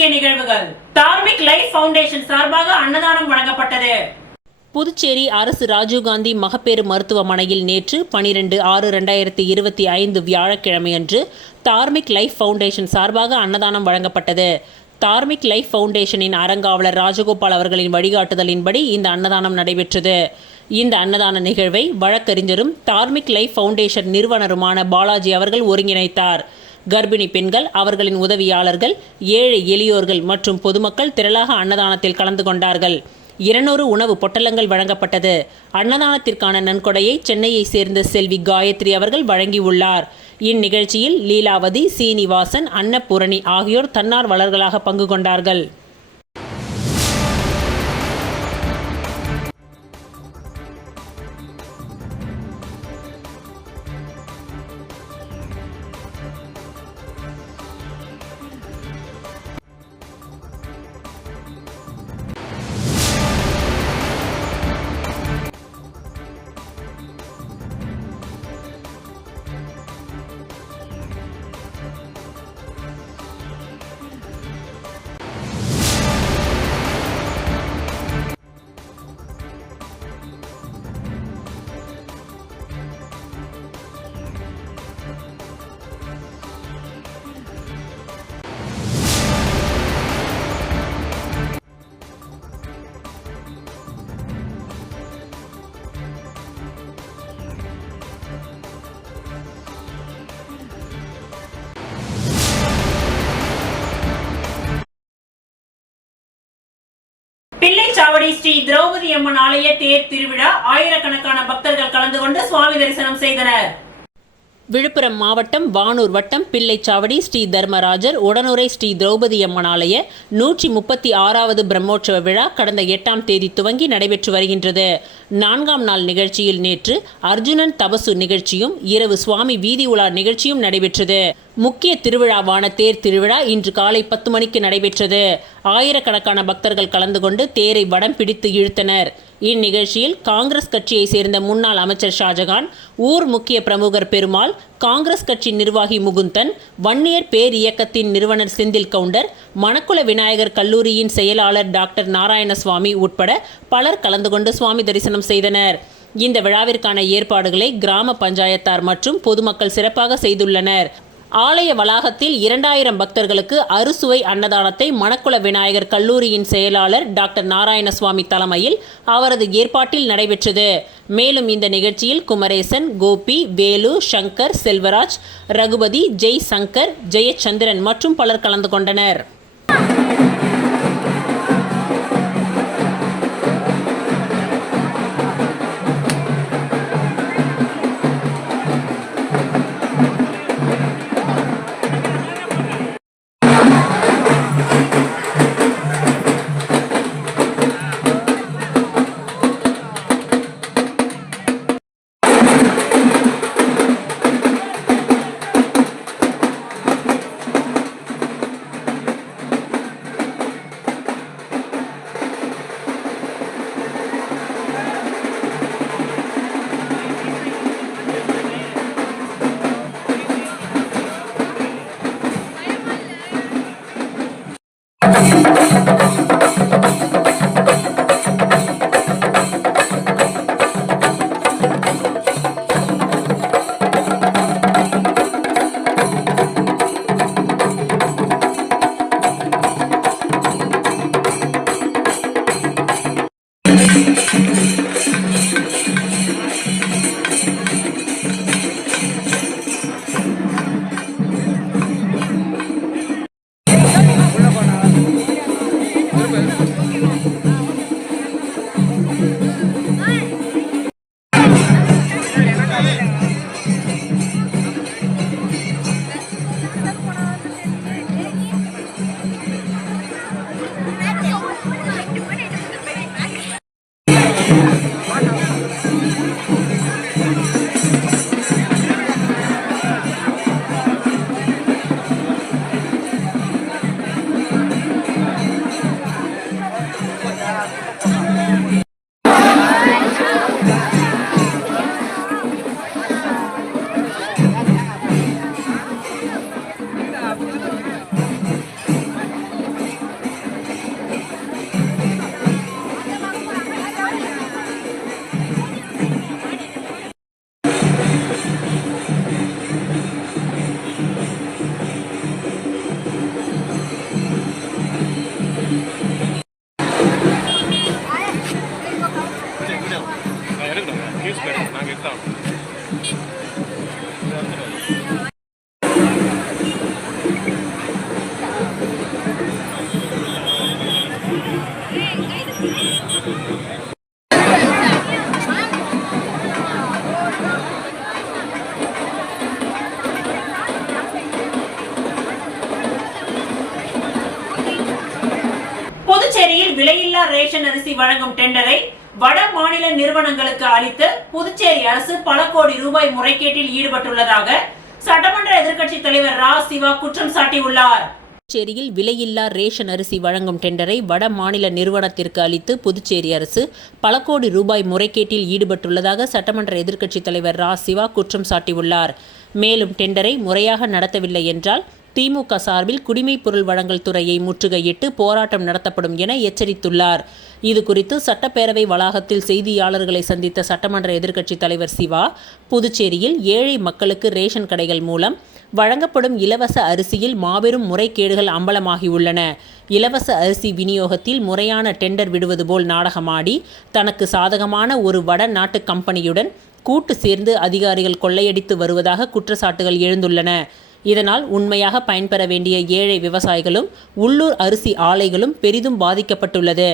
முக்கிய நிகழ்வுகள். Dharmik life foundation சார்பாக அன்னதானம் வழங்கப்பட்டது. புதுச்சேரி அரசு ராஜீவ்காந்தி மகப்பேறு மருத்துவமனையில் நேற்று 12/6/2025 வியாழக்கிழமையன்று தார்மிக் லைஃப் ஃபவுண்டேஷன் சார்பாக அன்னதானம் வழங்கப்பட்டது. தார்மிக் லைஃப் ஃபவுண்டேஷனின் அறங்காவலர் ராஜகோபால் அவர்களின் வழிகாட்டுதலின்படி இந்த அன்னதானம் நடைபெற்றது. இந்த அன்னதான நிகழ்வை வழக்கறிஞரும் தார்மிக் லைஃப் ஃபவுண்டேஷன் நிறுவனருமான பாலாஜி அவர்கள் ஒருங்கிணைத்தார். கர்ப்பிணி பெண்கள், அவர்களின் உதவியாளர்கள், ஏழை எளியோர்கள் மற்றும் பொதுமக்கள் திரளாக அன்னதானத்தில் கலந்து கொண்டார்கள். 200 உணவு பொட்டலங்கள் வழங்கப்பட்டது. அன்னதானத்திற்கான நன்கொடையை சென்னையை சேர்ந்த செல்வி காயத்ரி அவர்கள் வழங்கியுள்ளார். இந்நிகழ்ச்சியில் லீலாவதி, சீனிவாசன், அன்னபூரணி ஆகியோர் தன்னார்வலர்களாக பங்கு கொண்டார்கள். பிள்ளைச்சாவடி ஸ்ரீ திரௌபதி அம்மன் ஆலய தேர் திருவிழா. ஆயிரக்கணக்கான பக்தர்கள் கலந்து கொண்டு சுவாமி தரிசனம் செய்தனர். விழுப்புரம் மாவட்டம் வானூர் வட்டம் பிள்ளைச்சாவடி ஸ்ரீ தர்மராஜர் உடனுரை ஸ்ரீ திரௌபதி அம்மன் ஆலய 136வது பிரம்மோற்சவ விழா கடந்த 8ஆம் தேதி துவங்கி நடைபெற்று வருகின்றது. 4ஆம் நாள் நிகழ்ச்சியில் நேற்று அர்ஜுனன் தபசு நிகழ்ச்சியும் இரவு சுவாமி வீதி உலா நிகழ்ச்சியும் நடைபெற்றது. முக்கிய திருவிழாவான தேர் திருவிழா இன்று காலை 10 மணிக்கு நடைபெற்றது. ஆயிரக்கணக்கான பக்தர்கள் கலந்து கொண்டு தேரை வடம் பிடித்து இழுத்தனர். இந்நிகழ்ச்சியில் காங்கிரஸ் கட்சியை சேர்ந்த முன்னாள் அமைச்சர் ஷாஜகான், ஊர் முக்கிய பிரமுகர் பெருமாள், காங்கிரஸ் கட்சி நிர்வாகி முகுந்தன், வன்னியர் பேர் இயக்கத்தின் நிறுவனர் செந்தில் கவுண்டர், மணக்குள விநாயகர் கல்லூரியின் செயலாளர் டாக்டர் நாராயணசுவாமி உட்பட பலர் கலந்து கொண்டு சுவாமி தரிசனம் செய்தனர். இந்த விழாவிற்கான ஏற்பாடுகளை கிராம பஞ்சாயத்தார் மற்றும் பொதுமக்கள் சிறப்பாக செய்துள்ளனர். ஆலய வளாகத்தில் 2000 பக்தர்களுக்கு அறுசுவை அன்னதானத்தை மணக்குள விநாயகர் கல்லூரியின் செயலாளர் டாக்டர் நாராயணசுவாமி தலைமையில் அவரது ஏற்பாட்டில் நடைபெற்றது. மேலும் இந்த நிகழ்ச்சியில் குமரேசன், கோபி, வேலு, சங்கர், செல்வராஜ், ரகுபதி, ஜெய் சங்கர், ஜெயச்சந்திரன் மற்றும் பலர் கலந்து கொண்டனர். வழங்கும் டெண்டரை வட மாநில நிறுவனங்களுக்கு அளித்து புதுச்சேரி அரசு பல கோடி ரூபாய் முறைகேட்டில் ஈடுபட்டுள்ளதாக சட்டமன்ற எதிர்க்கட்சித் தலைவர் ரா சிவா குற்றம் சாட்டியுள்ளார். புதுச்சேரியில் விலையில்லா ரேஷன் அரிசி வழங்கும் டெண்டரை வட மாநில நிறுவனத்திற்கு அளித்து புதுச்சேரி அரசு பல கோடி ரூபாய் முறைகேட்டில் ஈடுபட்டுள்ளதாக சட்டமன்ற எதிர்க்கட்சித் தலைவர் ரா சிவா குற்றம் சாட்டியுள்ளார். மேலும் டெண்டரை முறையாக நடத்தவில்லை என்றால் திமுக சார்பில் குடிமைப் பொருள் வழங்கல் துறையை முற்றுகையிட்டு போராட்டம் நடத்தப்படும் என எச்சரித்துள்ளார். இதுகுறித்து சட்டப்பேரவை வளாகத்தில் செய்தியாளர்களை சந்தித்த சட்டமன்ற எதிர்க்கட்சித் தலைவர் சிவா, புதுச்சேரியில் ஏழை மக்களுக்கு ரேஷன் கடைகள் மூலம் வழங்கப்படும் இலவச அரிசியில் மாபெரும் முறைகேடுகள் அம்பலமாகியுள்ளன. இலவச அரிசி விநியோகத்தில் முறையான டெண்டர் விடுவது போல் நாடகமாடி தனக்கு சாதகமான ஒரு வட நாட்டு கம்பெனியுடன் கூட்டு சேர்ந்து அதிகாரிகள் கொள்ளையடித்து வருவதாக குற்றச்சாட்டுகள் எழுந்துள்ளன. இதனால் உண்மையாக பயன்பெற வேண்டிய ஏழை விவசாயிகளும் உள்ளூர் அரிசி ஆலைகளும் பெரிதும் பாதிக்கப்பட்டுள்ளது.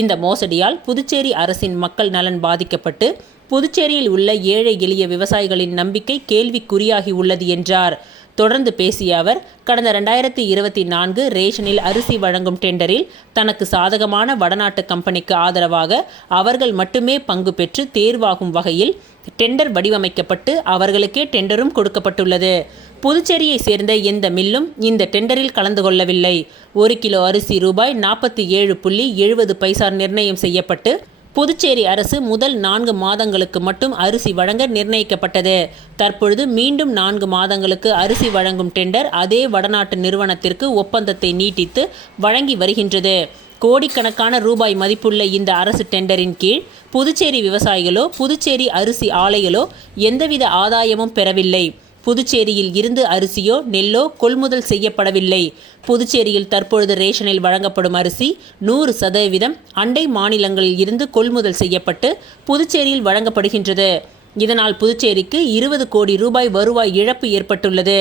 இந்த மோசடியால் புதுச்சேரி அரசின் மக்கள் நலன் பாதிக்கப்பட்டு புதுச்சேரியில் உள்ள ஏழை எளிய விவசாயிகளின் நம்பிக்கை கேள்விக்குறியாகி உள்ளது என்றார். தொடர்ந்து பேசிய அவர், கடந்த 2024 ரேஷனில் அரிசி வழங்கும் டெண்டரில் தனக்கு சாதகமான வடநாட்டு கம்பெனிக்கு ஆதரவாக அவர்கள் மட்டுமே பங்கு பெற்று தேர்வாகும் வகையில் டெண்டர் வடிவமைக்கப்பட்டு அவர்களுக்கே டெண்டரும் கொடுக்கப்பட்டுள்ளது. புதுச்சேரியை சேர்ந்த எந்த மில்லும் இந்த டெண்டரில் கலந்து கொள்ளவில்லை. 1 கிலோ அரிசி ரூபாய் 47.70 நிர்ணயம் செய்யப்பட்டு புதுச்சேரி அரசு முதல் 4 மாதங்களுக்கு மட்டும் அரிசி வழங்க நிர்ணயிக்கப்பட்டது. தற்பொழுது மீண்டும் 4 மாதங்களுக்கு அரிசி வழங்கும் டெண்டர் அதே வடநாட்டு நிறுவனத்திற்கு ஒப்பந்தத்தை நீட்டித்து வழங்கி வருகின்றது. கோடிக்கணக்கான ரூபாய் மதிப்புள்ள இந்த அரசு டெண்டரின் கீழ் புதுச்சேரி விவசாயிகளோ புதுச்சேரி அரிசி ஆலைகளோ எந்தவித ஆதாயமும் பெறவில்லை. புதுச்சேரியில் இருந்து அரிசியோ நெல்லோ கொள்முதல் செய்யப்படவில்லை. புதுச்சேரியில் தற்பொழுது ரேஷனில் வழங்கப்படும் அரிசி 100% அண்டை மாநிலங்களில் இருந்து கொள்முதல் செய்யப்பட்டு புதுச்சேரியில் வழங்கப்படுகின்றது. இதனால் புதுச்சேரிக்கு 20 கோடி ரூபாய் வருவாய் இழப்பு ஏற்பட்டுள்ளது.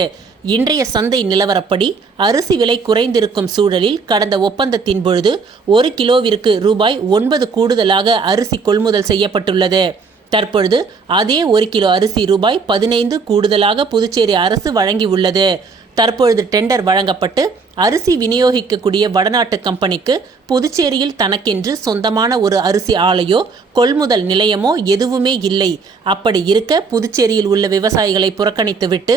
இன்றைய சந்தை நிலவரப்படி அரிசி விலை குறைந்திருக்கும் சூழலில் கடந்த ஒப்பந்தத்தின் பொழுது 1 கிலோவிற்கு ரூபாய் 9 கூடுதலாக அரிசி கொள்முதல் செய்யப்பட்டுள்ளது. தற்பொழுது அதே 1 கிலோ அரிசி ரூபாய் 15 கூடுதலாக புதுச்சேரி அரசு வழங்கியுள்ளது. தற்பொழுது டெண்டர் வழங்கப்பட்டு அரிசி விநியோகிக்கக்கூடிய வடநாட்டு கம்பெனிக்கு புதுச்சேரியில் தனக்கென்று சொந்தமான ஒரு அரிசி ஆலையோ கொள்முதல் நிலையமோ எதுவுமே இல்லை. அப்படி இருக்க புதுச்சேரியில் உள்ள விவசாயிகளை புறக்கணித்துவிட்டு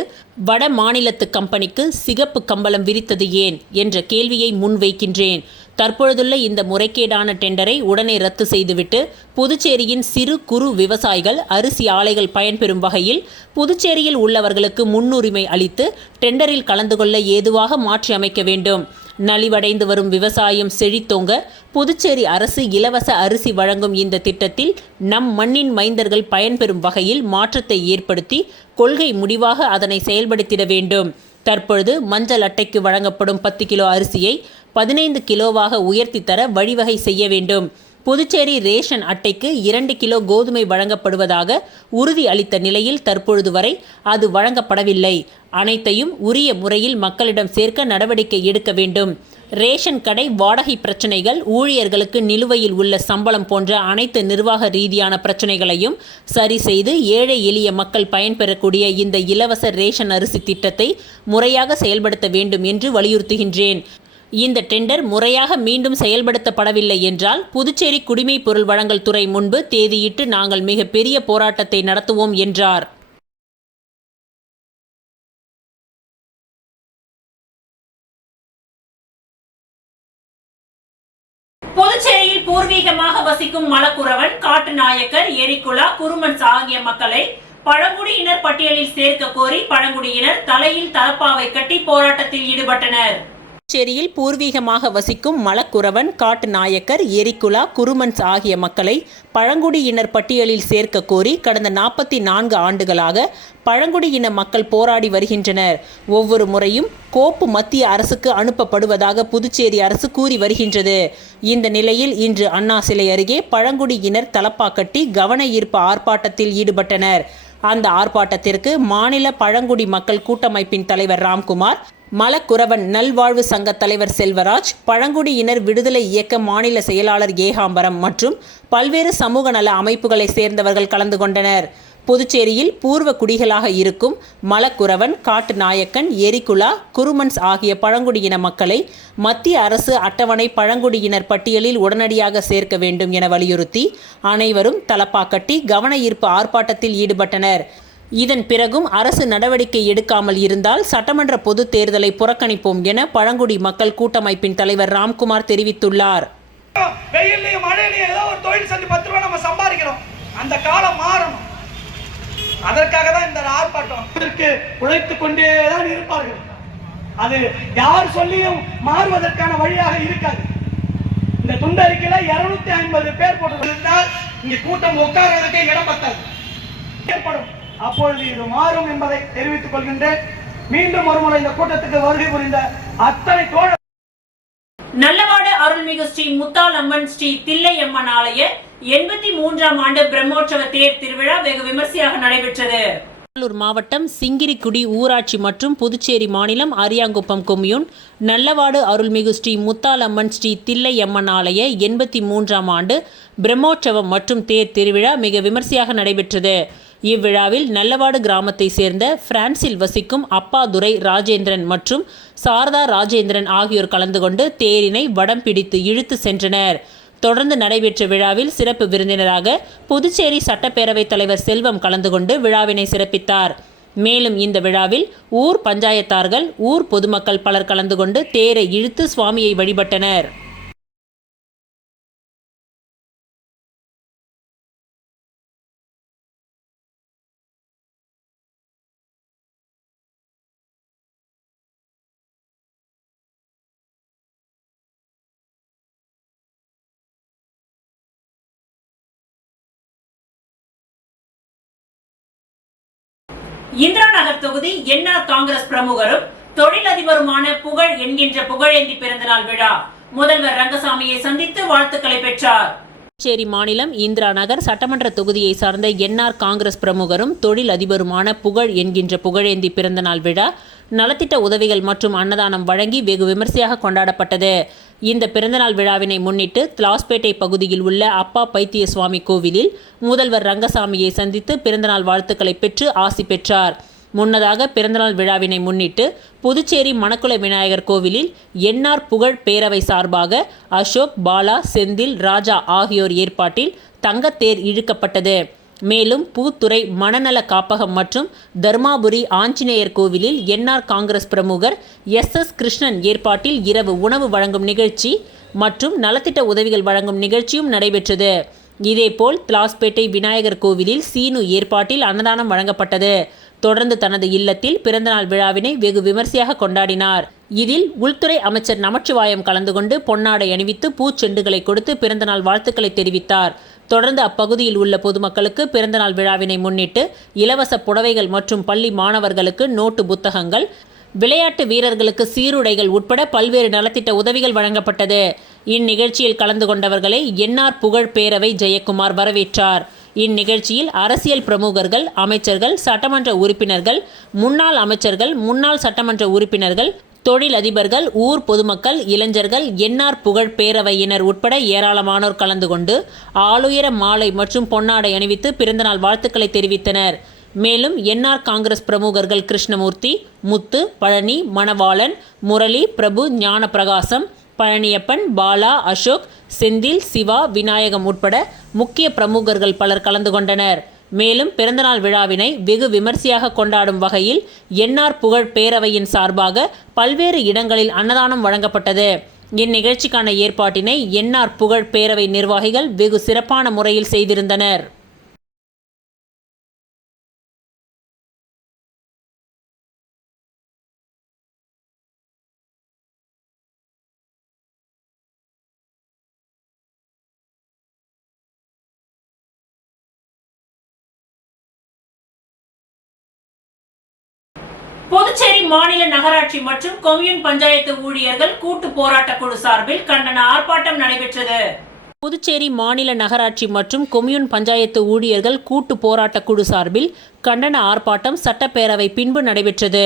வட மாநிலத்து கம்பெனிக்கு சிகப்பு கம்பளம் விரித்தது ஏன் என்ற கேள்வியை முன்வைக்கின்றேன். தற்பொழுதுள்ள இந்த முறைகேடான டெண்டரை உடனே ரத்து செய்துவிட்டு புதுச்சேரியின் சிறு குறு விவசாயிகள் அரிசி ஆலைகள் பயன்பெறும் வகையில் புதுச்சேரியில் உள்ளவர்களுக்கு முன்னுரிமை அளித்து டெண்டரில் கலந்து கொள்ள ஏதுவாக மாற்றி அமைக்க வேண்டும். நலிவடைந்து வரும் விவசாயம் செழித்தோங்க புதுச்சேரி அரசு இலவச அரிசி வழங்கும் இந்த திட்டத்தில் நம் மண்ணின் மைந்தர்கள் பயன்பெறும் வகையில் மாற்றத்தை ஏற்படுத்தி கொள்கை முடிவாக அதனை செயல்படுத்திட வேண்டும். தற்பொழுது மஞ்சள் அட்டைக்கு வழங்கப்படும் 10 கிலோ அரிசியை 15 கிலோவாக உயர்த்தி தர வழிவகை செய்ய வேண்டும். புதுச்சேரி ரேஷன் அட்டைக்கு 2 கிலோ கோதுமை வழங்கப்படுவதாக உறுதி அளித்த நிலையில் தற்பொழுது வரை அது வழங்கப்படவில்லை. அனைத்தையும் உரிய முறையில் மக்களிடம் சேர்க்க நடவடிக்கை எடுக்க வேண்டும். ரேஷன் கடை வாடகை பிரச்சனைகள், ஊழியர்களுக்கு நிலுவையில் உள்ள சம்பளம் போன்ற அனைத்து நிர்வாக ரீதியான பிரச்சனைகளையும் சரி செய்து ஏழை எளிய மக்கள் பயன்பெறக்கூடிய இந்த இலவச ரேஷன் அரிசி திட்டத்தை முறையாக செயல்படுத்த வேண்டும் என்று வலியுறுத்துகின்றேன். இந்த டெண்டர் முறையாக மீண்டும் செயல்படுத்தப்படவில்லை என்றால் புதுச்சேரி குடிமைப் பொருள் வழங்கல் துறை முன்பு தேதியிட்டு நாங்கள் மிகப்பெரிய போராட்டத்தை நடத்துவோம் என்றார். புதுச்சேரியில் பூர்வீகமாக வசிக்கும் மலக்குறவன், காட்டுநாயக்கர், எரிக்குலா, குருமன்ஸ் ஆகிய மக்களை பழங்குடியினர் பட்டியலில் சேர்க்க கோரி பழங்குடியினர் தலையில் தலப்பாவை கட்டி போராட்டத்தில் ஈடுபட்டனர். புதுச்சேரியில் பூர்வீகமாக வசிக்கும் மலக்குறவன், காட்டுநாயக்கர், எரிக்குலா, குருமன்ஸ் ஆகிய மக்களை பழங்குடியினர் பட்டியலில் சேர்க்க கோரி கடந்த 44 ஆண்டுகளாக பழங்குடியின மக்கள் போராடி வருகின்றனர். ஒவ்வொரு முறையும் கோப்பு மத்திய அரசுக்கு அனுப்பப்படுவதாக புதுச்சேரி அரசு கூறி வருகின்றது. இந்த நிலையில் இன்று அண்ணா சிலை அருகே பழங்குடியினர் தலப்பா கட்டி கவன ஈர்ப்பு ஆர்ப்பாட்டத்தில் ஈடுபட்டனர். அந்த ஆர்ப்பாட்டத்திற்கு மாநில பழங்குடி மக்கள் கூட்டமைப்பின் தலைவர் ராம்குமார், மலக்குறவன் நல்வாழ்வு சங்க தலைவர் செல்வராஜ், பழங்குடியினர் விடுதலை இயக்க மாநில செயலாளர் ஏகாம்பரம் மற்றும் பல்வேறு சமூக நல அமைப்புகளை சேர்ந்தவர்கள் கலந்து கொண்டனர். புதுச்சேரியில் பூர்வ குடிகளாக இருக்கும் மலக்குரவன், காட்டுநாயக்கன், எரிகுலா, குருமன்ஸ் ஆகிய பழங்குடியின மக்களை மத்திய அரசு அட்டவணை பழங்குடியினர் பட்டியலில் உடனடியாக சேர்க்க வேண்டும் என வலியுறுத்தி அனைவரும் தலப்பா கட்டி கவன ஈர்ப்பு ஆர்ப்பாட்டத்தில் ஈடுபட்டனர். இதன் பிறகும் அரசு நடவடிக்கை எடுக்காமல் இருந்தால் சட்டமன்ற பொதுத் தேர்தலை புறக்கணிப்போம் என பழங்குடி மக்கள் கூட்டமைப்பின் தலைவர் ராம்குமார் தெரிவித்துள்ளார். வெயிலையும் மழையிலையும் ஏதோ ஒரு தொழில் செஞ்சு 10 ரூபாய் நம்ம சம்பாதிக்கிறோம். அந்த காலம் மாறணும். அதற்காக தான் இந்த ஆர்ப்பாட்டம். உழைத்துக் கொண்டே தான் இருப்பார்கள். அது யார் சொல்லியும் மாறுவதற்கான வழியாக இருக்காது. இந்த துண்டறிக்கையில 250 பேர் போட்டிருந்தால் இங்க கூட்டம் உட்கார்றதுக்கு இடம் பத்தாது ஏற்படும். அப்பொழுது இது மாறும் என்பதை தெரிவித்துக் கொள்கின்றேன். மீண்டும் ஒருமுறை இந்த கூட்டத்துக்கு வருகை புரிந்த அத்தனை தோழர் நல்லவாடு அருள்மிகு ஸ்ரீ முத்தாலம்மன் ஸ்ரீ தில்லையம்மன் ஆலய 83ஆம் ஆண்டு பிரம்மோற்சவ தேர் திருவிழா வெகு விமர்சையாக நடைபெற்றது. கடலூர் மாவட்டம் சிங்கிரிக்குடி ஊராட்சி மற்றும் புதுச்சேரி மாநிலம் அரியாங்குப்பம் கொம்யூன் நல்லவாடு அருள்மிகு ஸ்ரீ முத்தாலம்மன் ஸ்ரீ தில்லையம்மன் ஆலய 83ஆம் ஆண்டு பிரம்மோற்சவம் மற்றும் தேர் திருவிழா மிக விமர்சையாக நடைபெற்றது. இவ்விழாவில் நல்லவாடு கிராமத்தை சேர்ந்த பிரான்சில் வசிக்கும் அப்பாதுரை ராஜேந்திரன் மற்றும் சாரதா ராஜேந்திரன் ஆகியோர் கலந்து கொண்டு தேரினை வடம் பிடித்து இழுத்து சென்றனர். தொடர்ந்து நடைபெற்ற விழாவில் சிறப்பு விருந்தினராக புதுச்சேரி சட்டப்பேரவைத் தலைவர் செல்வம் கலந்து கொண்டு விழாவினை சிறப்பித்தார். மேலும் இந்த விழாவில் ஊர் பஞ்சாயத்தார்கள், ஊர் பொதுமக்கள் பலர் கலந்து கொண்டு தேரை இழுத்து சுவாமியை வழிபட்டனர். இந்திரா நகர் தொகுதி என்ஆர் காங்கிரஸ் பிரமுகரும் தொழிலதிபருமான புகழ் என்கின்ற புகழேந்தி பிறந்தநாள் விழா முதல்வர் ரங்கசாமியை சந்தித்து வாழ்த்துக்களை பெற்றார். புதுச்சேரி மாநிலம் இந்திரா நகர் சட்டமன்ற தொகுதியை சார்ந்த என்ஆர் காங்கிரஸ் பிரமுகரும் தொழில் அதிபருமான புகழ் என்கின்ற புகழேந்தி பிறந்தநாள் விழா நலத்திட்ட உதவிகள் மற்றும் அன்னதானம் வழங்கி வெகு விமர்சையாக கொண்டாடப்பட்டது. இந்த பிறந்தநாள் விழாவினை முன்னிட்டு திலாஸ்பேட்டை பகுதியில் உள்ள அப்பா பைத்திய சுவாமி கோவிலில் முதல்வர் ரங்கசாமியை சந்தித்து பிறந்தநாள் வாழ்த்துக்களை பெற்று ஆசி பெற்றார். முன்னதாக பிறந்தநாள் விழாவினை முன்னிட்டு புதுச்சேரி மணக்குள விநாயகர் கோவிலில் என்ஆர் புகழ் பேரவை சார்பாக அசோக், பாலா, செந்தில், ராஜா ஆகியோர் ஏற்பாட்டில் தங்கத்தேர் இழுக்கப்பட்டது. மேலும் பூத்துறை மனநல காப்பகம் மற்றும் தர்மாபுரி ஆஞ்சநேயர் கோவிலில் என்ஆர் காங்கிரஸ் பிரமுகர் எஸ் கிருஷ்ணன் ஏற்பாட்டில் இரவு உணவு வழங்கும் நிகழ்ச்சி மற்றும் நலத்திட்ட உதவிகள் வழங்கும் நிகழ்ச்சியும் நடைபெற்றது. இதேபோல் திலாஸ்பேட்டை விநாயகர் கோவிலில் சீனு ஏற்பாட்டில் அன்னதானம் வழங்கப்பட்டது. தொடர்ந்து தனது இல்லத்தில் பிறந்தநாள் விழாவினை வெகு விமர்சையாக கொண்டாடினார். இதில் உள்துறை அமைச்சர் நமச்சிவாயம் கலந்து கொண்டு பொன்னாடை அணிவித்து பூச்செண்டுகளை கொடுத்து பிறந்தநாள் வாழ்த்துக்களை தெரிவித்தார். தொடர்ந்து அப்பகுதியில் உள்ள பொதுமக்களுக்கு பிறந்தநாள் விழாவினை முன்னிட்டு இலவச புடவைகள் மற்றும் பள்ளி மாணவர்களுக்கு நோட்டு புத்தகங்கள், விளையாட்டு வீரர்களுக்கு சீருடைகள் உட்பட பல்வேறு நலத்திட்ட உதவிகள் வழங்கப்பட்டது. இந்நிகழ்ச்சியில் கலந்து கொண்டவர்களை என்ஆர் புகழ் பேரவை ஜெயக்குமார் வரவேற்றார். இந்நிகழ்ச்சியில் அரசியல் பிரமுகர்கள், அமைச்சர்கள், சட்டமன்ற உறுப்பினர்கள், முன்னாள் அமைச்சர்கள், முன்னாள் சட்டமன்ற உறுப்பினர்கள், தொழிலதிபர்கள், ஊர் பொதுமக்கள், இளைஞர்கள், என்ஆர் புகழ் பேரவையினர் உட்பட ஏராளமானோர் கலந்து கொண்டு ஆளுயர மாலை மற்றும் பொன்னாடை அணிவித்து பிறந்தநாள் வாழ்த்துக்களை தெரிவித்தனர். மேலும் என்ஆர் காங்கிரஸ் பிரமுகர்கள் கிருஷ்ணமூர்த்தி, முத்து, பழனி, மணவாளன், முரளி, பிரபு, ஞான பிரகாசம், பழனியப்பன், பாலா, அசோக், செந்தில், சிவா, விநாயகம் உட்பட முக்கிய பிரமுகர்கள் பலர் கலந்து கொண்டனர். மேலும் பிறந்தநாள் விழாவினை வெகு விமர்சையாக கொண்டாடும் வகையில் என்ஆர் புகழ் பேரவையின் சார்பாக பல்வேறு இடங்களில் அன்னதானம் வழங்கப்பட்டது. இந்நிகழ்ச்சிக்கான ஏற்பாட்டினை என்ஆர் புகழ் பேரவை நிர்வாகிகள் வெகு சிறப்பான முறையில் செய்திருந்தனர். புதுச்சேரி மாநில நகராட்சி மற்றும் கொம்யூன் பஞ்சாயத்து ஊழியர்கள் கூட்டு போராட்ட குழு சார்பில் கண்டன ஆர்ப்பாட்டம் நடைபெற்றது. புதுச்சேரி மாநில நகராட்சி மற்றும் கொம்யூன் பஞ்சாயத்து ஊழியர்கள் கூட்டு போராட்ட குழு சார்பில் கண்டன ஆர்ப்பாட்டம் சட்டப்பேரவை பின்பு நடைபெற்றது.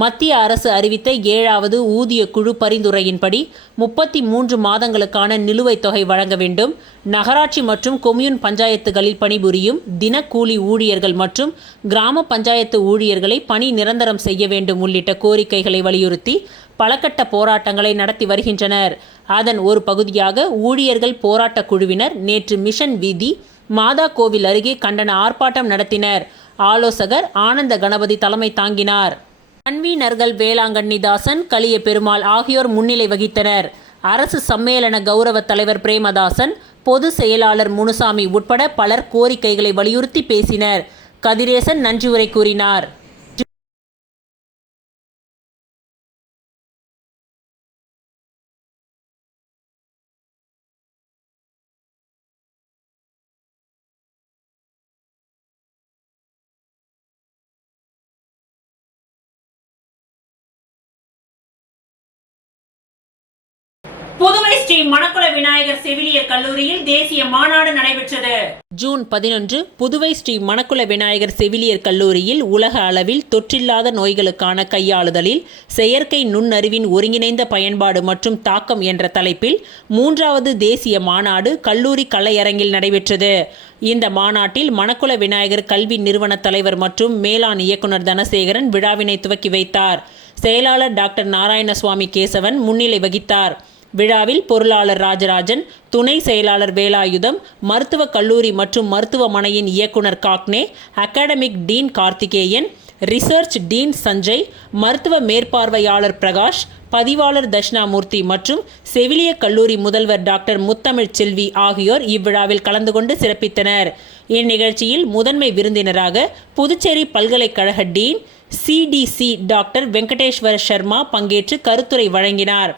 மத்திய அரசு அறிவித்த 7வது ஊதிய குழு பரிந்துரையின்படி 33 மாதங்களுக்கான நிலுவைத் தொகை வழங்க வேண்டும். நகராட்சி மற்றும் கொம்யூன் பஞ்சாயத்துகளில் பணிபுரியும் தினக்கூலி ஊழியர்கள் மற்றும் கிராம பஞ்சாயத்து ஊழியர்களை பணி நிரந்தரம் செய்ய வேண்டும் உள்ளிட்ட கோரிக்கைகளை வலியுறுத்தி பலகட்ட போராட்டங்களை நடத்தி வருகின்றனர். அதன் ஒரு பகுதியாக ஊழியர்கள் போராட்ட குழுவினர் நேற்று மிஷன் வீதி, மாதா கோவில் அருகே கண்டன ஆர்ப்பாட்டம் நடத்தினர். ஆலோசகர் ஆனந்த கணபதி தலைமை தாங்கினார். கன்வீனர்கள் வேளாங்கண்ணிதாசன், கலிய பெருமாள் ஆகியோர் முன்னிலை வகித்தனர். அரசு சம்மேளன கௌரவ தலைவர் பிரேமதாசன், பொது செயலாளர் முனுசாமி உட்பட பலர் கோரிக்கைகளை வலியுறுத்தி பேசினர். கதிரேசன் நன்றியுரை கூறினார். புதுவை ஸ்ரீ மணக்குள விநாயகர் செவிலியர் கல்லூரியில் தேசிய மாநாடு நடைபெற்றது. ஜூன் 11 புதுவை ஸ்ரீ மணக்குள விநாயகர் செவிலியர் கல்லூரியில் உலக அளவில் தொற்றில்லாத நோய்களுக்கான கையாளுதலில் செயற்கை நுண்ணறிவின் ஒருங்கிணைந்த பயன்பாடு மற்றும் தாக்கம் என்ற தலைப்பில் 3வது தேசிய மாநாடு கல்லூரி கலையரங்கில் நடைபெற்றது. இந்த மாநாட்டில் மணக்குள விநாயகர் கல்வி நிறுவன தலைவர் மற்றும் மேலாண் இயக்குனர் தனசேகரன் விழாவினை துவக்கி வைத்தார். செயலாளர் டாக்டர் நாராயணசுவாமி கேசவன் முன்னிலை வகித்தார். விழாவில் பொருளாளர் ராஜராஜன், துணை செயலாளர் வேலாயுதம், மருத்துவக் கல்லூரி மற்றும் மருத்துவமனையின் இயக்குனர் Kagne, academic dean Karthikeyan, research dean Sanjay, மருத்துவ மேற்பார்வையாளர் பிரகாஷ், பதிவாளர் தட்சிணாமூர்த்தி மற்றும் செவிலிய கல்லூரி முதல்வர் டாக்டர் முத்தமிழ் செல்வி ஆகியோர் இவ்விழாவில் கலந்து கொண்டு சிறப்பித்தனர். இந்நிகழ்ச்சியில் முதன்மை விருந்தினராக புதுச்சேரி பல்கலைக்கழக dean CDC doctor Venkateswara Sharma பங்கேற்று கருத்துரை வழங்கினார்.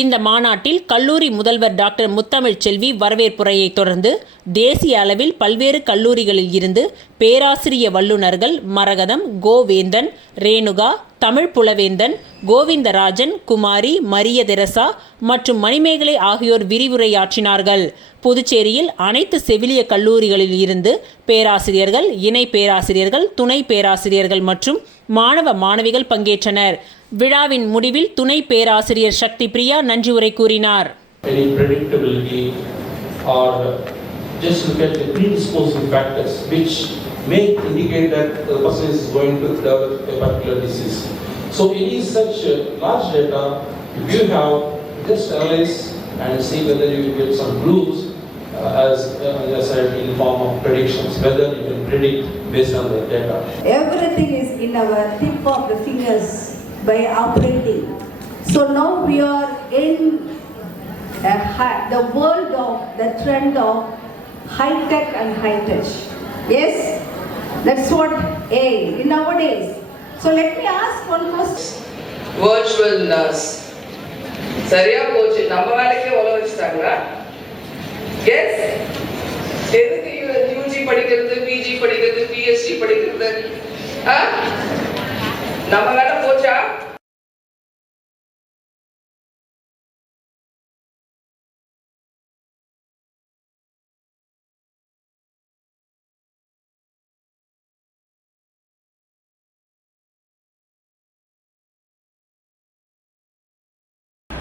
இந்த மாநாட்டில் கல்லூரி முதல்வர் டாக்டர் முத்தமிழ் செல்வி வரவேற்புரையை தொடர்ந்து தேசிய அளவில் பல்வேறு கல்லூரிகளில் இருந்து பேராசிரிய வல்லுநர்கள் மரகதம், கோவேந்தன், ரேணுகா, தமிழ் புலவேந்தன், கோவிந்தராஜன், குமாரி, மரிய தெரசா மற்றும் மணிமேகலை ஆகியோர் விரிவுரையாற்றினார்கள். புதுச்சேரியில் அனைத்து செவிலிய கல்லூரிகளில் இருந்து பேராசிரியர்கள், இணை பேராசிரியர்கள், துணை பேராசிரியர்கள் மற்றும் மாணவ மாணவிகள் பங்கேற்றனர். விழாவின் முடிவில் துணை பேராசிரியர் சக்தி பிரியா நன்றி உரை கூறினார். Just look at the predisposing factors which may indicate that the person is going to develop a particular disease. So any such large data, if you have, just analyze and see whether you get some clues as I said in form of predictions, whether you can predict based on the data. Everything is in our tip of the fingers by operating. So now we are in the world of the trend of high tech and high touch. Yes, that's what in nowadays. So let me ask one question. Virtual nurse. சரியா போச்சு, நம்ம வேலைக்கே உழ வச்சுட்டாங்களா? S, எதுக்கு UG படிக்கிறது, PG படிக்கிறது, BSc படிக்கிறது? நம்ம வேலை போச்சா?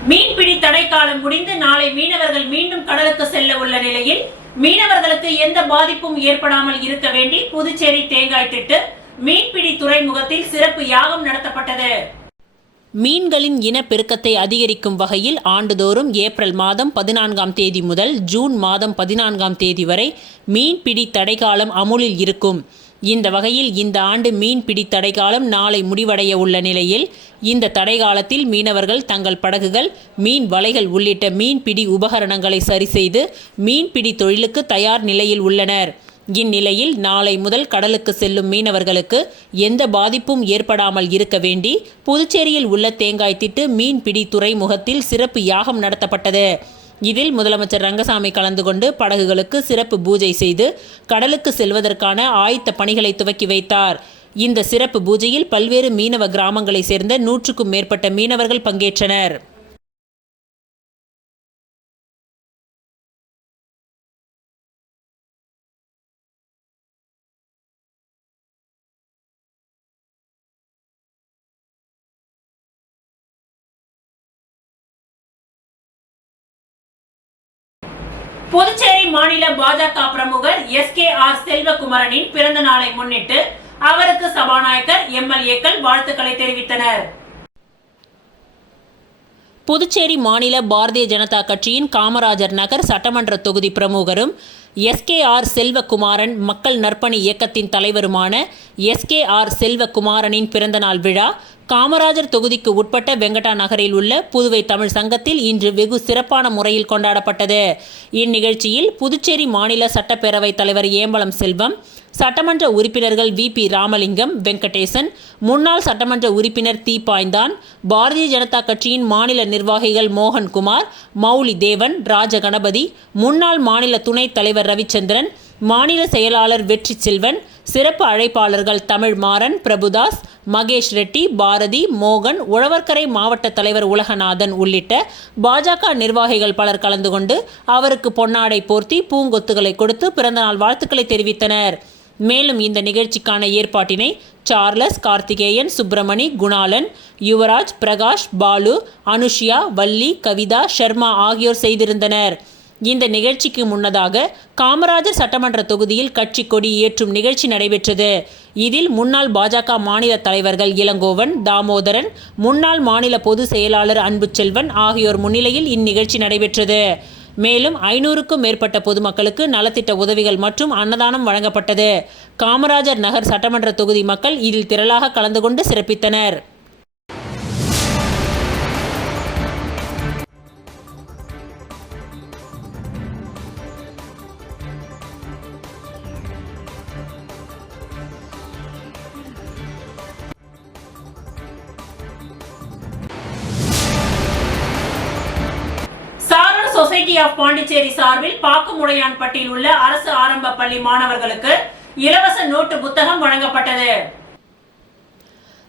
மீன்பிடி தடைக்காலம் முடிந்து நாளை மீனவர்கள் மீண்டும் கடலுக்கு செல்ல உள்ள நிலையில் மீனவர்களுக்கு எந்த பாதிப்பும் ஏற்படாமல் இருக்க வேண்டி புதுச்சேரி தேங்காய் திட்டு மீன்பிடி துறைமுகத்தில் சிறப்பு யாகம் நடத்தப்பட்டது. மீன்களின் இனப்பெருக்கத்தை அதிகரிக்கும் வகையில் ஆண்டுதோறும் ஏப்ரல் மாதம் 14ஆம் தேதி முதல் ஜூன் மாதம் 14ஆம் தேதி வரை மீன்பிடி தடைக்காலம் அமுலில் இருக்கும். இந்த வகையில் இந்த ஆண்டு மீன்பிடி தடைக்காலம் நாளை முடிவடைய உள்ள நிலையில் இந்த தடைக்காலத்தில் மீனவர்கள் தங்கள் படகுகள், மீன் வலைகள் உள்ளிட்ட மீன்பிடி உபகரணங்களை சரிசெய்து மீன்பிடி தொழிலுக்கு தயார் நிலையில் உள்ளனர். இந்நிலையில் நாளை முதல் கடலுக்கு செல்லும் மீனவர்களுக்கு எந்த பாதிப்பும் ஏற்படாமல் இருக்க வேண்டி புதுச்சேரியில் உள்ள தேங்காய் திட்டு மீன்பிடி துறைமுகத்தில் சிறப்பு யாகம் நடத்தப்பட்டது. இதில் முதலமைச்சர் ரங்கசாமி கலந்து கொண்டு படகுகளுக்கு சிறப்பு பூஜை செய்து கடலுக்கு செல்வதற்கான ஆயத்த பணிகளை துவக்கி வைத்தார். இந்த சிறப்பு பூஜையில் பல்வேறு மீனவ கிராமங்களைச் சேர்ந்த 100க்கும் மேற்பட்ட மீனவர்கள் பங்கேற்றனர். புதுச்சேரி மாநில பாஜக பிரமுகர் எஸ்கேஆர் செல்வகுமாரனின் பிறந்த நாளை முன்னிட்டு அவருக்கு சபாநாயகர் எம்எல்ஏக்கள் வாழ்த்துக்களை தெரிவித்தனர். புதுச்சேரி மாநில பாரதிய ஜனதா கட்சியின் காமராஜர் நகர் சட்டமன்ற தொகுதி பிரமுகரும் எஸ்கேஆர் செல்வகுமாரன் மக்கள் நற்பணி இயக்கத்தின் தலைவருமான எஸ்கேஆர் செல்வகுமாரனின் பிறந்தநாள் விழா காமராஜர் தொகுதிக்கு உட்பட்ட வெங்கடா நகரில் உள்ள புதுவை தமிழ் சங்கத்தில் இன்று வெகு சிறப்பான முறையில் கொண்டாடப்பட்டது. இந்நிகழ்ச்சியில் புதுச்சேரி மாநில சட்டப்பேரவைத் தலைவர் ஏம்பலம் செல்வம், சட்டமன்ற உறுப்பினர்கள் VP ராமலிங்கம், வெங்கடேசன், முன்னாள் சட்டமன்ற உறுப்பினர் தீப்பாய்ந்தான், பாரதிய ஜனதா கட்சியின் மாநில நிர்வாகிகள் மோகன்குமார், மௌலி தேவன், ராஜகணபதி, முன்னாள் மாநில துணைத் தலைவர் ரவிச்சந்திரன், மாநில செயலாளர் வெற்றி செல்வன், சிறப்பு அழைப்பாளர்கள் தமிழ் மாறன், பிரபுதாஸ், மகேஷ் ரெட்டி, பாரதி, மோகன், உழவர்கரை மாவட்ட தலைவர் உலகநாதன் உள்ளிட்ட பாஜக நிர்வாகிகள் பலர் கலந்து கொண்டு அவருக்கு பொன்னாடை போர்த்தி பூங்கொத்துகளை கொடுத்து பிறந்தநாள் வாழ்த்துக்களை தெரிவித்தனர். மேலும் இந்த நிகழ்ச்சிக்கான ஏற்பாட்டினை சார்லஸ், கார்த்திகேயன், சுப்பிரமணி, குணாலன், யுவராஜ், பிரகாஷ், பாலு, அனுஷியா, வள்ளி, கவிதா, ஷர்மா ஆகியோர் செய்திருந்தனர். இந்த நிகழ்ச்சிக்கு முன்னதாக காமராஜர் சட்டமன்ற தொகுதியில் கட்சி கொடி ஏற்றும் நிகழ்ச்சி நடைபெற்றது. இதில் முன்னாள் பாஜக மாநில தலைவர்கள் இளங்கோவன், தாமோதரன், முன்னாள் மாநில பொதுச் செயலாளர் அன்புச்செல்வன் ஆகியோர் முன்னிலையில் இந்நிகழ்ச்சி நடைபெற்றது. மேலும் 500க்கும் மேற்பட்ட பொதுமக்களுக்கு நலத்திட்ட உதவிகள் மற்றும் அன்னதானம் வழங்கப்பட்டது. காமராஜர் நகர் சட்டமன்ற தொகுதி மக்கள் இதில் திரளாக கலந்து கொண்டு சிறப்பித்தனர். சொசைட்டி ஆஃப் பாண்டிச்சேரி சார்பில் பாக்குமுடையான்பட்டியில் உள்ள அரசு ஆரம்ப பள்ளி மாணவர்களுக்கு இலவச நோட்டு புத்தகம் வழங்கப்பட்டது.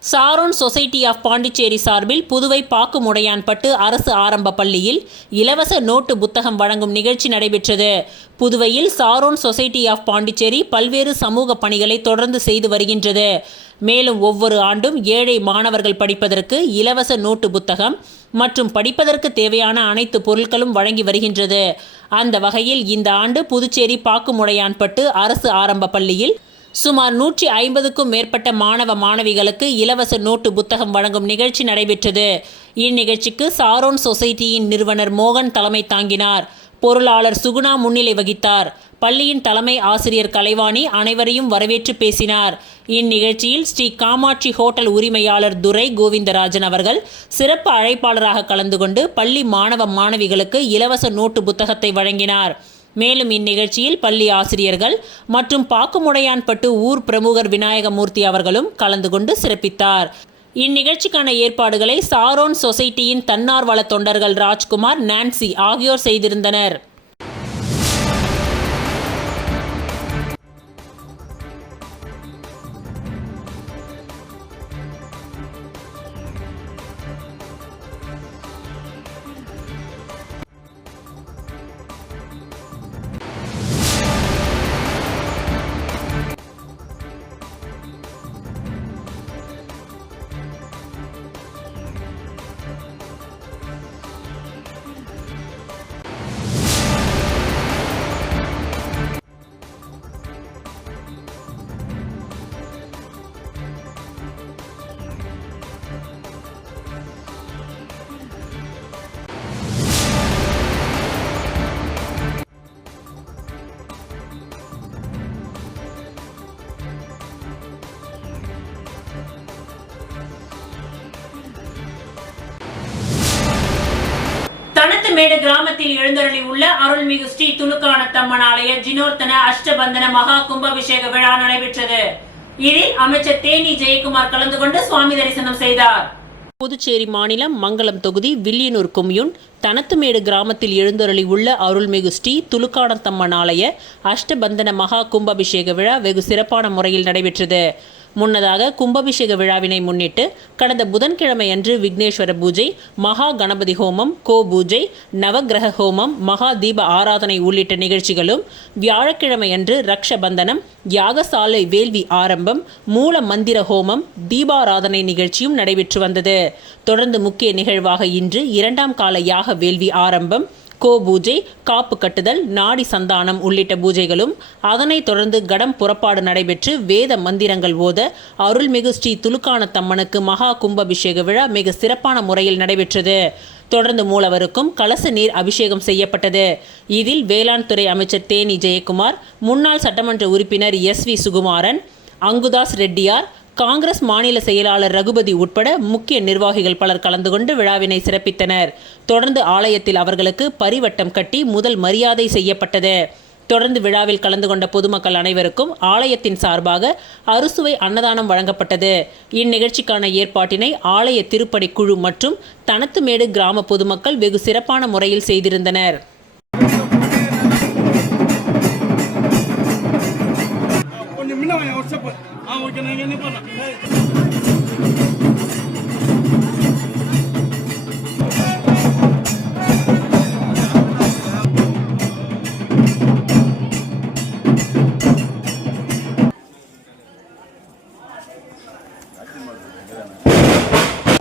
சாரோன் சொசைட்டி ஆஃப் பாண்டிச்சேரி சார்பில் புதுவை பாக்குமுடையான்பட்டு அரசு ஆரம்ப பள்ளியில் இலவச நோட்டு புத்தகம் வழங்கும் நிகழ்ச்சி நடைபெற்றது. புதுவையில் சாரோன் சொசைட்டி ஆஃப் பாண்டிச்சேரி பல்வேறு சமூக பணிகளை தொடர்ந்து செய்து வருகின்றது. மேலும் ஒவ்வொரு ஆண்டும் ஏழை மாணவர்கள் படிப்பதற்கு இலவச நோட்டு புத்தகம் மற்றும் படிப்பதற்கு தேவையான அனைத்து பொருட்களும் வழங்கி வருகின்றது. அந்த வகையில் இந்த ஆண்டு புதுச்சேரி பாக்குமுடையான்பட்டு அரசு ஆரம்ப பள்ளியில் சுமார் 150க்கும் மேற்பட்ட மாணவ மாணவிகளுக்கு இலவச நோட்டு புத்தகம் வழங்கும் நிகழ்ச்சி நடைபெற்றது. இந்நிகழ்ச்சிக்கு சாரோன் சொசைட்டியின் நிறுவனர் மோகன் தலைமை தாங்கினார். பொருளாளர் சுகுணா முன்னிலை வகித்தார். பள்ளியின் தலைமை ஆசிரியர் கலைவாணி அனைவரையும் வரவேற்று பேசினார். இந்நிகழ்ச்சியில் ஸ்ரீ காமாட்சி ஹோட்டல் உரிமையாளர் துரை கோவிந்தராஜன் அவர்கள் சிறப்பு அழைப்பாளராக கலந்து கொண்டு பள்ளி மாணவ மாணவிகளுக்கு இலவச நோட்டு புத்தகத்தை வழங்கினார். மேலும் இந்நிகழ்ச்சியில் பள்ளி ஆசிரியர்கள் மற்றும் பாக்குமுடையான்பட்டு ஊர் பிரமுகர் விநாயகமூர்த்தி அவர்களும் கலந்து கொண்டு சிறப்பித்தார். இந்நிகழ்ச்சிக்கான ஏற்பாடுகளை சாரோன் சொசைட்டியின் தன்னார்வல தொண்டர்கள் ராஜ்குமார், நான்சி ஆகியோர் செய்திருந்தனர். தனத்துமேடு கிராமத்தில் எழுந்தருளி உள்ள அருள்மிகு ஸ்ரீ துலுக்கானத்தம்மன் ஆலய ஜினோர்த்தன அஷ்டபந்தன மகா கும்பாபிஷேக விழா நடைபெற்றது. இதில் அமைச்சர் தேனி ஜெயக்குமார் கலந்து கொண்டு சுவாமி தரிசனம் செய்தார். புதுச்சேரி மாநிலம் மங்களம் தொகுதி வில்லியனூர் கொம்யூன் தனத்துமேடு கிராமத்தில் எழுந்தருளி உள்ள அருள்மிகு ஸ்ரீ துலுக்கானத்தம்மன் ஆலய அஷ்டபந்தன மகா கும்பாபிஷேக விழா வெகு சிறப்பான முறையில் நடைபெற்றது. முன்னதாக கும்பாபிஷேக விழாவினை முன்னிட்டு கடந்த புதன்கிழமை அன்று விக்னேஸ்வர பூஜை, மகா கணபதி ஹோமம், கோ பூஜை, நவகிரக ஹோமம், மகா தீப ஆராதனை உள்ளிட்ட நிகழ்ச்சிகளும், வியாழக்கிழமை அன்று ரக்ஷபந்தனம், யாகசாலை வேள்வி ஆரம்பம், மூல மந்திர ஹோமம், தீபாராதனை நிகழ்ச்சியும் நடைபெற்று வந்தது. தொடர்ந்து முக்கிய நிகழ்வாக இன்று 2ஆம் கால யாக வேள்வி ஆரம்பம், கோ பூஜை, காப்பு கட்டுதல், நாடி சந்தானம் உள்ளிட்ட பூஜைகளும், அதனைத் தொடர்ந்து கடம் புறப்பாடு நடைபெற்று வேத மந்திரங்கள் ஓத அருள்மிகு ஸ்ரீ துலுக்கானத்தம்மனுக்கு மகா கும்பாபிஷேக விழா மிக சிறப்பான முறையில் நடைபெற்றது. தொடர்ந்து மூலவருக்கும் கலச நீர் அபிஷேகம் செய்யப்பட்டது. இதில் வேளாண் துறை அமைச்சர் தேனி ஜெயக்குமார், முன்னாள் சட்டமன்ற உறுப்பினர் SV சுகுமாரன், அங்குதாஸ் ரெட்டியார், காங்கிரஸ் மாநில செயலாளர் ரகுபதி உட்பட முக்கிய நிர்வாகிகள் பலர் கலந்து கொண்டு விழாவினை சிறப்பித்தனர். தொடர்ந்து ஆலயத்தில் அவர்களுக்கு பரிவட்டம் கட்டி முதல் மரியாதை செய்யப்பட்டது. தொடர்ந்து விழாவில் கலந்து கொண்ட பொதுமக்கள் அனைவருக்கும் ஆலயத்தின் சார்பாக அறுசுவை அன்னதானம் வழங்கப்பட்டது. இந்நிகழ்ச்சிக்கான ஏற்பாட்டினை ஆலய திருப்படை குழு மற்றும் தனத்துமேடு கிராம பொதுமக்கள் வெகு சிறப்பான முறையில் செய்திருந்தனர்.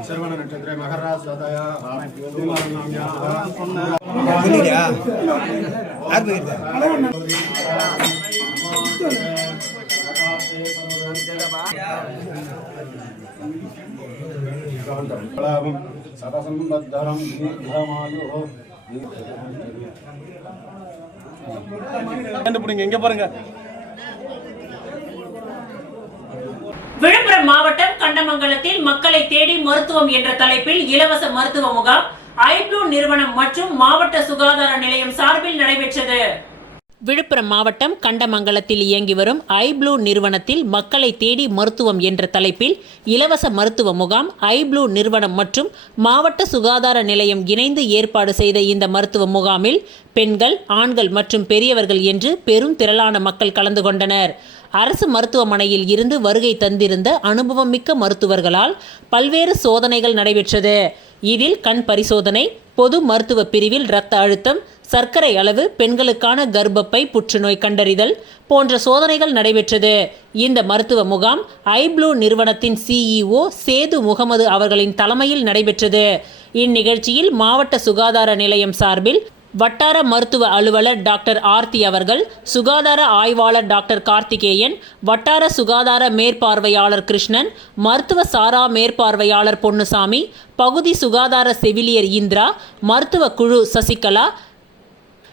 सर्वण नक्षत्रे मकरराशिया இங்க பாருங்க. விழுப்புரம் மாவட்டம் கண்டமங்கலத்தில் மக்களை தேடி மருத்துவம் என்ற தலைப்பில் இலவச மருத்துவ முகாம் ஐப்ளூ நிறுவனம் மற்றும் மாவட்ட சுகாதார நிலையம் சார்பில் நடைபெற்றது. விழுப்புரம் மாவட்டம் கண்டமங்கலத்தில் இயங்கி வரும் ஐப்ளூ நிறுவனத்தில் மக்களை தேடி மருத்துவம் என்ற தலைப்பில் இலவச மருத்துவ முகாம் ஐப்ளூ நிறுவனம் மற்றும் மாவட்ட சுகாதார நிலையம் இணைந்து ஏற்பாடு செய்த இந்த மருத்துவ முகாமில் பெண்கள், ஆண்கள் மற்றும் பெரியவர்கள் என்று பெரும் திரளான மக்கள் கலந்து கொண்டனர். அரசு மருத்துவமனையில் இருந்து வருகை தந்திருந்த அனுபவம் மிக்க மருத்துவர்களால் பல்வேறு சோதனைகள் நடைபெற்றது. இதில் கண் பரிசோதனை, பொது மருத்துவ பிரிவில் இரத்த அழுத்தம், சர்க்கரை அளவு, பெண்களுக்கான கர்ப்பப்பை புற்றுநோய் கண்டறிதல் போன்ற சோதனைகள் நடைபெற்றது. இந்த மருத்துவ முகாம் ஐப்ளூ நிறுவனத்தின் CEO சேது முகமது அவர்களின் தலைமையில் நடைபெற்றது. இந்நிகழ்ச்சியில் மாவட்ட சுகாதார நிலையம் சார்பில் வட்டார மருத்துவ அலுவலர் டாக்டர் ஆர்த்தி அவர்கள், சுகாதார ஆய்வாளர் டாக்டர் கார்த்திகேயன், வட்டார சுகாதார மேற்பார்வையாளர் கிருஷ்ணன், மருத்துவ சாரா மேற்பார்வையாளர் பொன்னுசாமி, பகுதி சுகாதார செவிலியர் இந்திரா, மருத்துவ குழு சசிகலா,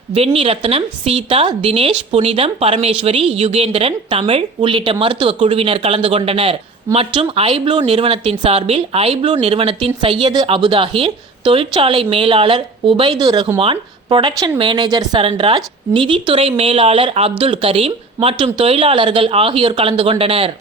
வெண்ணிரத்னம், சீதா, தினேஷ், புனிதம், பரமேஸ்வரி, யுகேந்திரன், தமிழ் உள்ளிட்ட மருத்துவ குழுவினர் கலந்து கொண்டனர். மற்றும் ஐப்ளூ நிறுவனத்தின் சார்பில் ஐப்ளூ நிறுவனத்தின் சையது அபுதாஹிர், தொழிற்சாலை மேலாளர் உபைது ரஹ்மான், புரொடக்ஷன் மேனேஜர் சரண்ராஜ், நிதித்துறை மேலாளர் அப்துல் கரீம் மற்றும் தொழிலாளர்கள் ஆகியோர் கலந்து கொண்டனர்.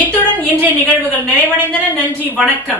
இத்துடன் இன்றைய நிகழ்வுகள் நிறைவடைந்தன. நன்றி, வணக்கம்.